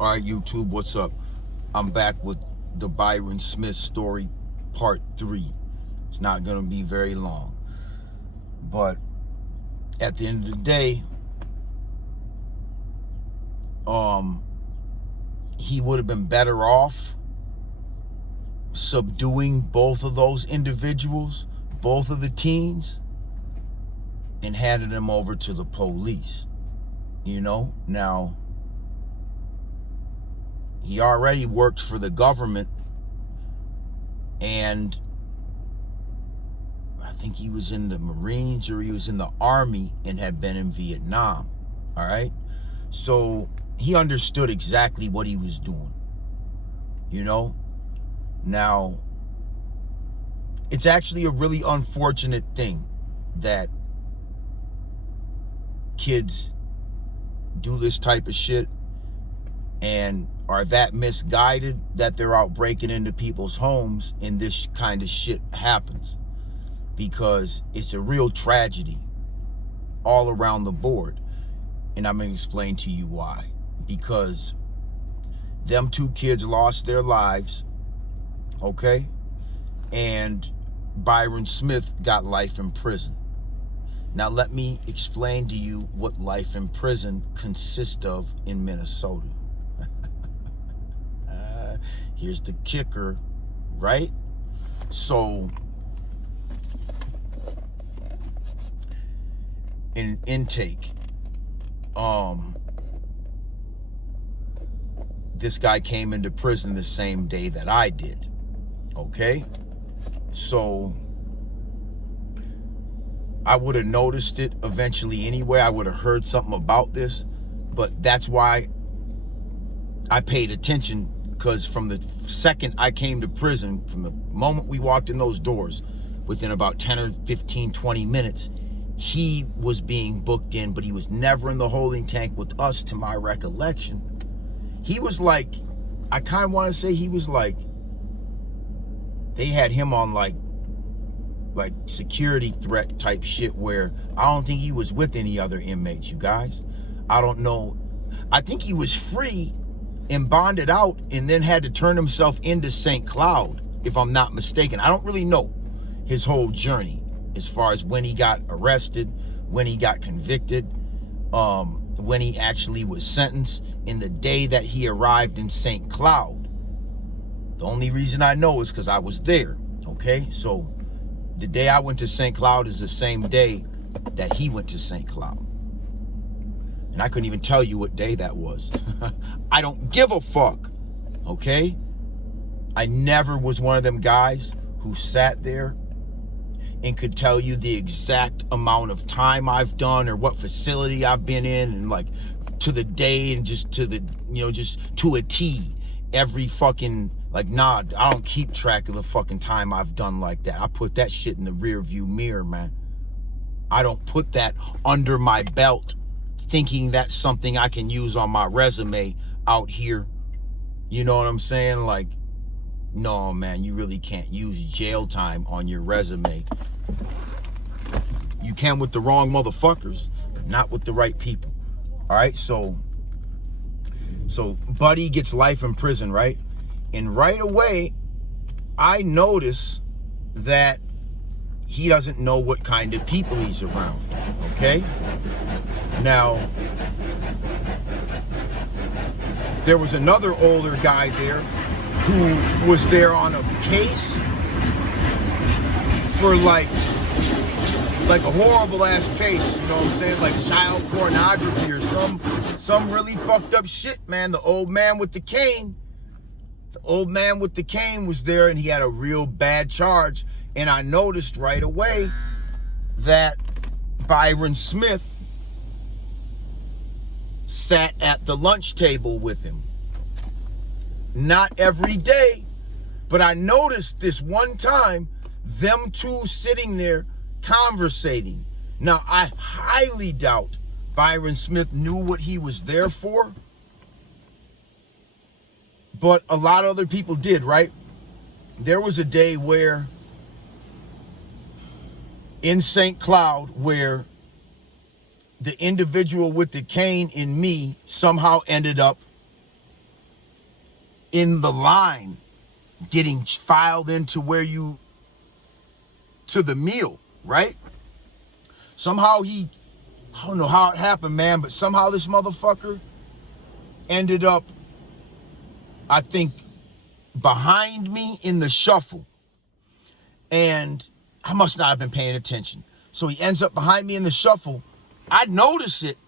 All right, YouTube, what's up? I'm back with the Byron Smith Story Part 3. It's not going to be very long. But at the end of the day, he would have been better off subduing both of those individuals, both of the teens, and handing them over to the police. You know, now, he already worked for the government, and I think he was in the Marines or he was in the Army and had been in Vietnam. All right, so he understood exactly what he was doing, you know. Now, it's actually a really unfortunate thing that kids do this type of shit and are that misguided that they're out breaking into people's homes and this kind of shit happens, because it's a real tragedy all around the board. And I'm going to explain to you why. Because them two kids lost their lives, okay? And Byron Smith got life in prison. Now let me explain to you what life in prison consists of in Minnesota. Here's the kicker, right? So, in intake, this guy came into prison the same day that I did, okay? So, I would have noticed it eventually anyway. I would have heard something about this, but that's why I paid attention. Because from the second I came to prison, from the moment we walked in those doors, within about 10 or 15, 20 minutes, he was being booked in, but he was never in the holding tank with us, to my recollection. He was like, I kind of want to say he was like, they had him on like security threat type shit, where I don't think he was with any other inmates, you guys. I don't know. I think he was free and bonded out and then had to turn himself into St. Cloud, if I'm not mistaken. I don't really know his whole journey as far as when he got arrested, when he got convicted, when he actually was sentenced, and the day that he arrived in St. Cloud. The only reason I know is because I was there, okay? So the day I went to St. Cloud is the same day that he went to St. Cloud. And I couldn't even tell you what day that was. I don't give a fuck, okay? I never was one of them guys who sat there and could tell you the exact amount of time I've done or what facility I've been in, and like to the day and just to the, you know, just to a T, every fucking, like, nah, I don't keep track of the fucking time I've done like that. I put that shit in the rear view mirror, man. I don't put that under my belt thinking that's something I can use on my resume out here. You know what I'm saying? Like, no, man, you really can't use jail time on your resume. You can with the wrong motherfuckers, but not with the right people. All right, so Buddy gets life in prison, right? And right away, I notice that he doesn't know what kind of people he's around, okay? Now, there was another older guy there who was there on a case for like a horrible ass case, you know what I'm saying? Like child pornography or some really fucked up shit, man. The old man with the cane. The old man with the cane was there, and he had a real bad charge. And I noticed right away that Byron Smith sat at the lunch table with him. Not every day, but I noticed this one time, them two sitting there conversating. Now, I highly doubt Byron Smith knew what he was there for, but a lot of other people did, right? There was a day where in St. Cloud where the individual with the cane and me somehow ended up in the line getting filed into to the meal, right? Somehow I don't know how it happened, man, but somehow this motherfucker ended up, I think, behind me in the shuffle. And I must not have been paying attention. So he ends up behind me in the shuffle. I notice it.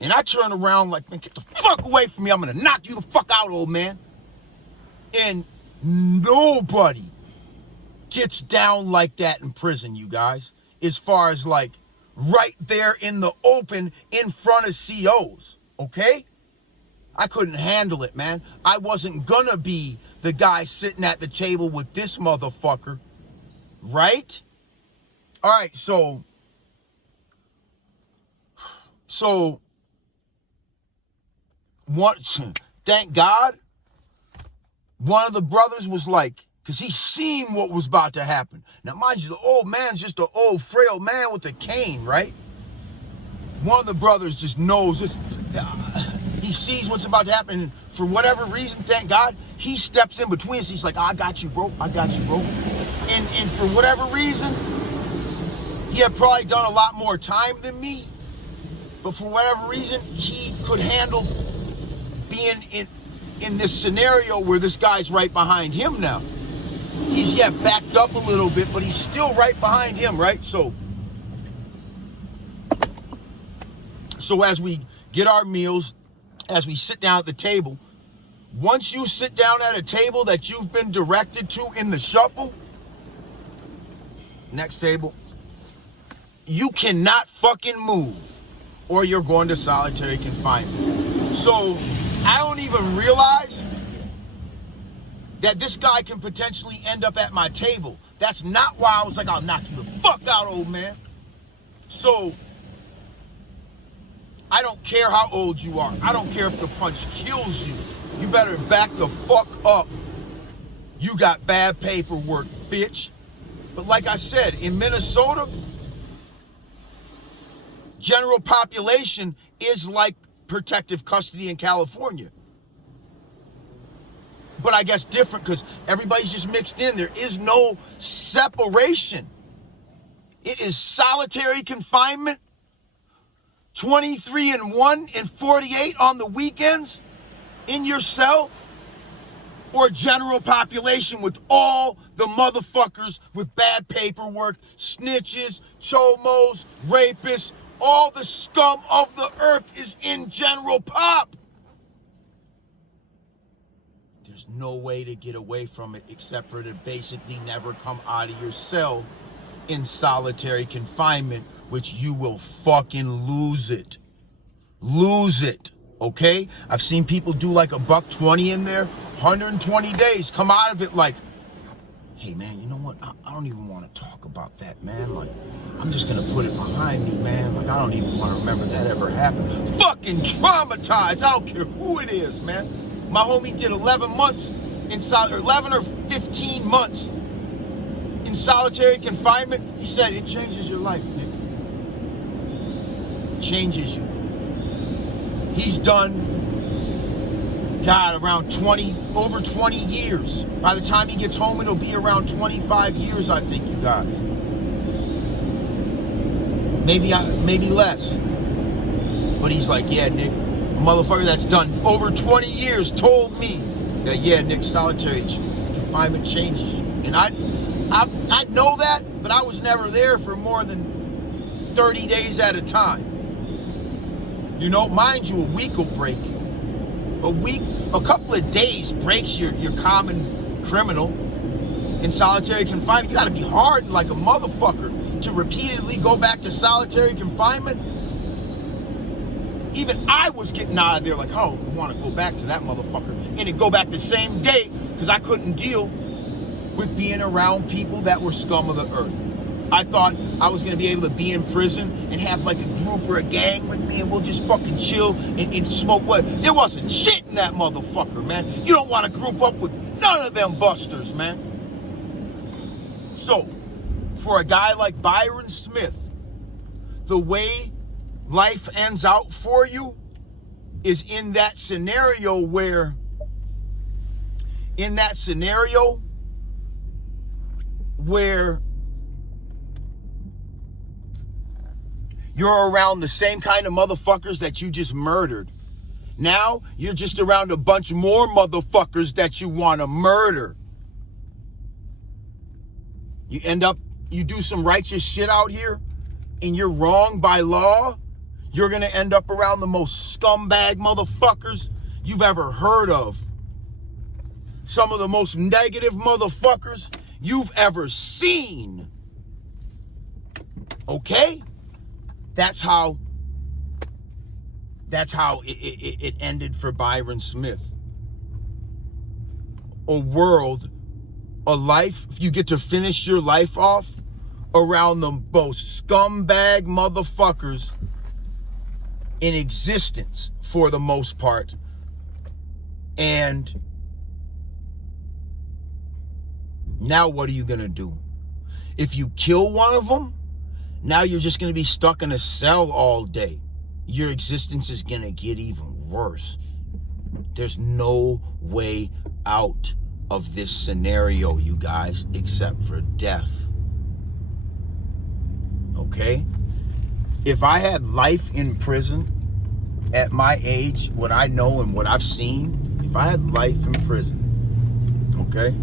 And I turn around like, man, get the fuck away from me. I'm going to knock you the fuck out, old man. And nobody gets down like that in prison, you guys. As far as like right there in the open in front of COs, okay? I couldn't handle it, man. I wasn't gonna be the guy sitting at the table with this motherfucker, right? All right, so thank God, one of the brothers was like, because he seen what was about to happen. Now, mind you, the old man's just an old, frail man with a cane, right? One of the brothers just knows this. He sees what's about to happen. For whatever reason, thank God, he steps in between us. He's like, I got you, bro. I got you, bro. And for whatever reason, he had probably done a lot more time than me. But for whatever reason, he could handle being in this scenario where this guy's right behind him now. He's, backed up a little bit, but he's still right behind him, right? So as we get our meals, as we sit down at the table, once you sit down at a table that you've been directed to in the shuffle, next table, you cannot fucking move or you're going to solitary confinement. So I don't even realize that this guy can potentially end up at my table. That's not why I was like, I'll knock you the fuck out, old man. So I don't care how old you are. I don't care if the punch kills you. You better back the fuck up. You got bad paperwork, bitch. But like I said, in Minnesota, general population is like protective custody in California. But I guess different because everybody's just mixed in. There is no separation. It is solitary confinement, 23-1 and 48 on the weekends in your cell, or general population with all the motherfuckers with bad paperwork, snitches, chomos, rapists, all the scum of the earth is in general pop. There's no way to get away from it except for to basically never come out of your cell in solitary confinement, which you will fucking lose it. Lose it, okay? I've seen people do like $120 in there, 120 days, come out of it like, hey man, you know what? I don't even want to talk about that, man. Like, I'm just gonna put it behind me, man. Like, I don't even want to remember that ever happened. Fucking traumatized. I don't care who it is, man. My homie did 11 months in 11 or 15 months in solitary confinement. He said it changes your life, Nick. It changes you. He's done, God, around over 20 years. By the time he gets home, it'll be around 25 years, I think, you guys. Maybe less. But he's like, yeah, Nick, a motherfucker that's done over 20 years told me that, yeah, Nick, solitary confinement changes you. And I know that, but I was never there for more than 30 days at a time. You know, mind you, a week will break you. A couple of days breaks your common criminal. In solitary confinement, you gotta be hardened like a motherfucker to repeatedly go back to solitary confinement. Even I was getting out of there like, oh, I want to go back to that motherfucker. And it go back the same day because I couldn't deal with being around people that were scum of the earth. I thought I was going to be able to be in prison and have like a group or a gang with me and we'll just fucking chill and smoke what? There wasn't shit in that motherfucker, man. You don't want to group up with none of them busters, man. So, for a guy like Byron Smith, the way life ends out for you is in that scenario where in that scenario where you're around the same kind of motherfuckers that you just murdered. Now you're just around a bunch more motherfuckers that you want to murder. You do some righteous shit out here and you're wrong by law. You're going to end up around the most scumbag motherfuckers you've ever heard of. Some of the most negative motherfuckers you've ever seen. Okay? That's how it ended for Byron Smith. A life, you get to finish your life off around the most scumbag motherfuckers in existence for the most part. And now what are you going to do? If you kill one of them, now you're just going to be stuck in a cell all day. Your existence is going to get even worse. There's no way out of this scenario, you guys, except for death. Okay? If I had life in prison at my age, what I know and what I've seen, if I had life in prison, okay?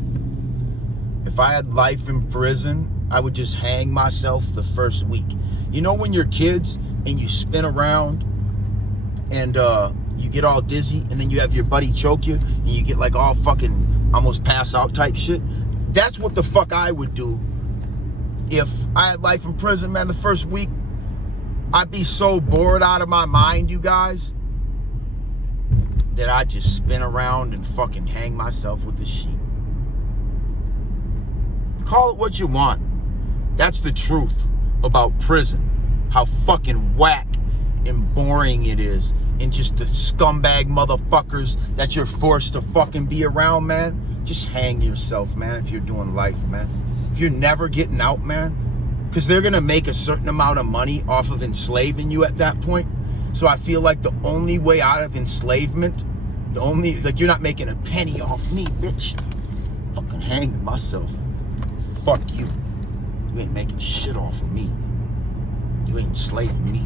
If I had life in prison, I would just hang myself the first week. You know when you're kids and you spin around and you get all dizzy and then you have your buddy choke you and you get like all fucking almost pass out type shit? That's what the fuck I would do if I had life in prison, man. The first week, I'd be so bored out of my mind, you guys, that I'd just spin around and fucking hang myself with the sheet. Call it what you want. That's the truth about prison. How fucking whack and boring it is. And just the scumbag motherfuckers that you're forced to fucking be around, man. Just hang yourself, man, if you're doing life, man. If you're never getting out, man. Because they're going to make a certain amount of money off of enslaving you at that point. So I feel like the only way out of enslavement, you're not making a penny off me, bitch. Fucking hanging myself. Fuck you. You ain't making shit off of me. You ain't enslaving me.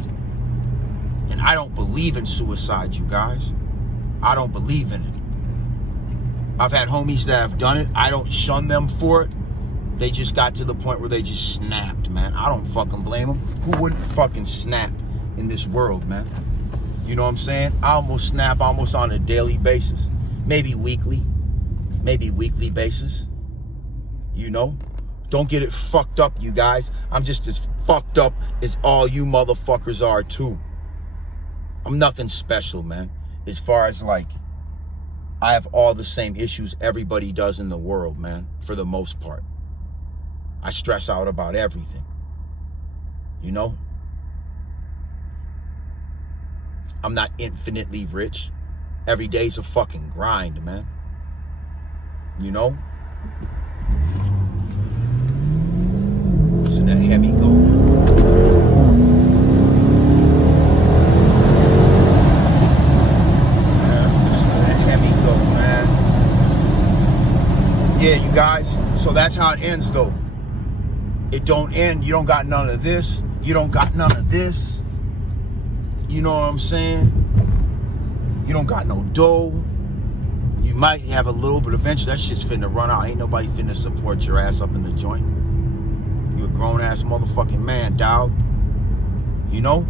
And I don't believe in suicide, you guys. I don't believe in it. I've had homies that have done it. I don't shun them for it. They just got to the point where they just snapped, man. I don't fucking blame them. Who wouldn't fucking snap in this world, man? You know what I'm saying? I almost snap almost on a daily basis. Maybe weekly basis. You know? Don't get it fucked up, you guys. I'm just as fucked up as all you motherfuckers are, too. I'm nothing special, man. As far as, like, I have all the same issues everybody does in the world, man, for the most part. I stress out about everything. You know? I'm not infinitely rich. Every day's a fucking grind, man. You know? Listen to that Hemi go. Yeah, you guys, so that's how it ends, though. It don't end. You don't got none of this. You don't got none of this. You know what I'm saying? You don't got no dough. You might have a little, but eventually that shit's finna run out. Ain't nobody finna support your ass up in the joint. You a grown-ass motherfucking man, dog. You know?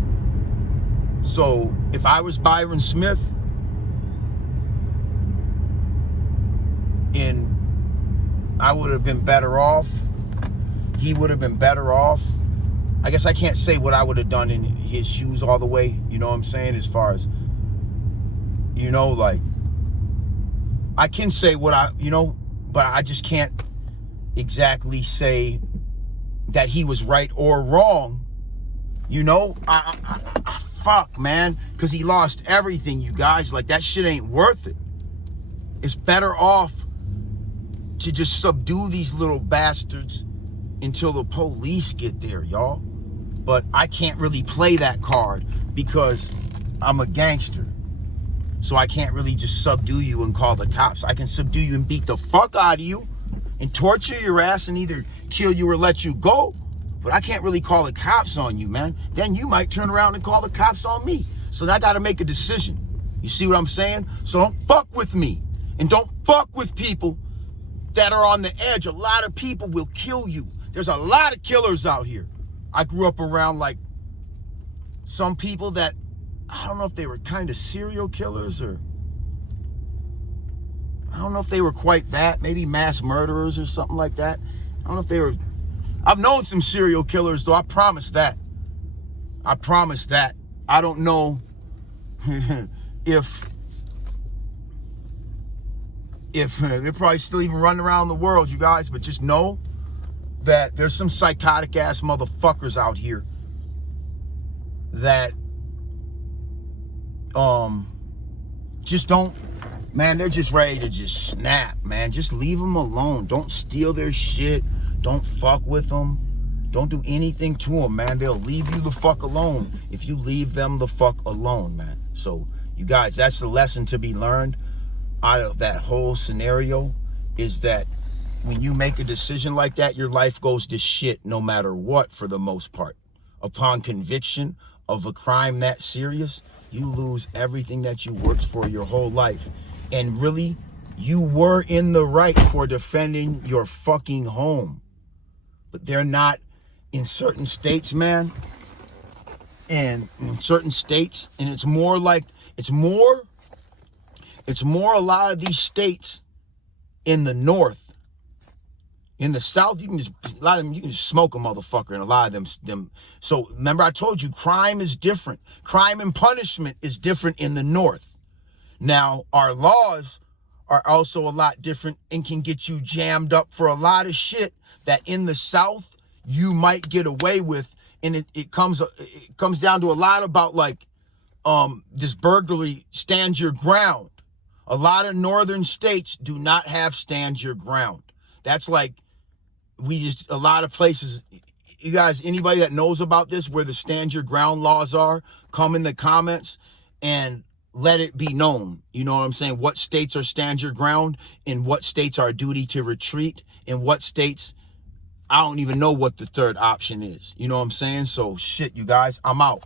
So, if I was Byron Smith, I would have been better off. He would have been better off. I guess I can't say what I would have done in his shoes all the way. You know what I'm saying? As far as, you know, like, I can say what but I just can't exactly say that he was right or wrong. You know, fuck, man. Because he lost everything, you guys. Like, that shit ain't worth it. It's better off to just subdue these little bastards until the police get there, y'all. But I can't really play that card because I'm a gangster. So So I can't really just subdue you and call the cops. I can subdue you and beat the fuck out of you and torture your ass and either kill you or let you go. But I can't really call the cops on you, man. Then you might turn around and call the cops on me. So I got to make a decision. You see what I'm saying? So don't fuck with me. And don't fuck with people that are on the edge. A lot of people will kill you. There's a lot of killers out here. I grew up around like some people that, I don't know if they were kind of serial killers or I don't know if they were quite that, maybe mass murderers or something like that. I don't know if they were, I've known some serial killers though, I promise that. I promise that. I don't know if they're probably still even running around the world, you guys, but just know that there's some psychotic ass motherfuckers out here that just don't, man, they're just ready to just snap, man. Just leave them alone. Don't steal their shit. Don't fuck with them. Don't do anything to them, man. They'll leave you the fuck alone if you leave them the fuck alone, man. So you guys, that's the lesson to be learned out of that whole scenario, is that when you make a decision like that, your life goes to shit no matter what, for the most part. Upon conviction of a crime that serious, you lose everything that you worked for your whole life. And really, you were in the right for defending your fucking home. But they're not in certain states, man. And in certain states, and it's more a lot of these states in the north. In the south, you can just, a lot of them, you can just smoke a motherfucker, and a lot of them. So remember, I told you, crime is different. Crime and punishment is different in the north. Now, our laws are also a lot different and can get you jammed up for a lot of shit that in the south you might get away with. And it comes down to a lot about like this burglary, stand your ground. A lot of northern states do not have stand your ground. That's like, a lot of places, you guys, anybody that knows about this, where the stand your ground laws are, come in the comments and let it be known. You know what I'm saying? What states are stand your ground, and what states are duty to retreat, and what states, I don't even know what the third option is. You know what I'm saying? So shit, you guys, I'm out.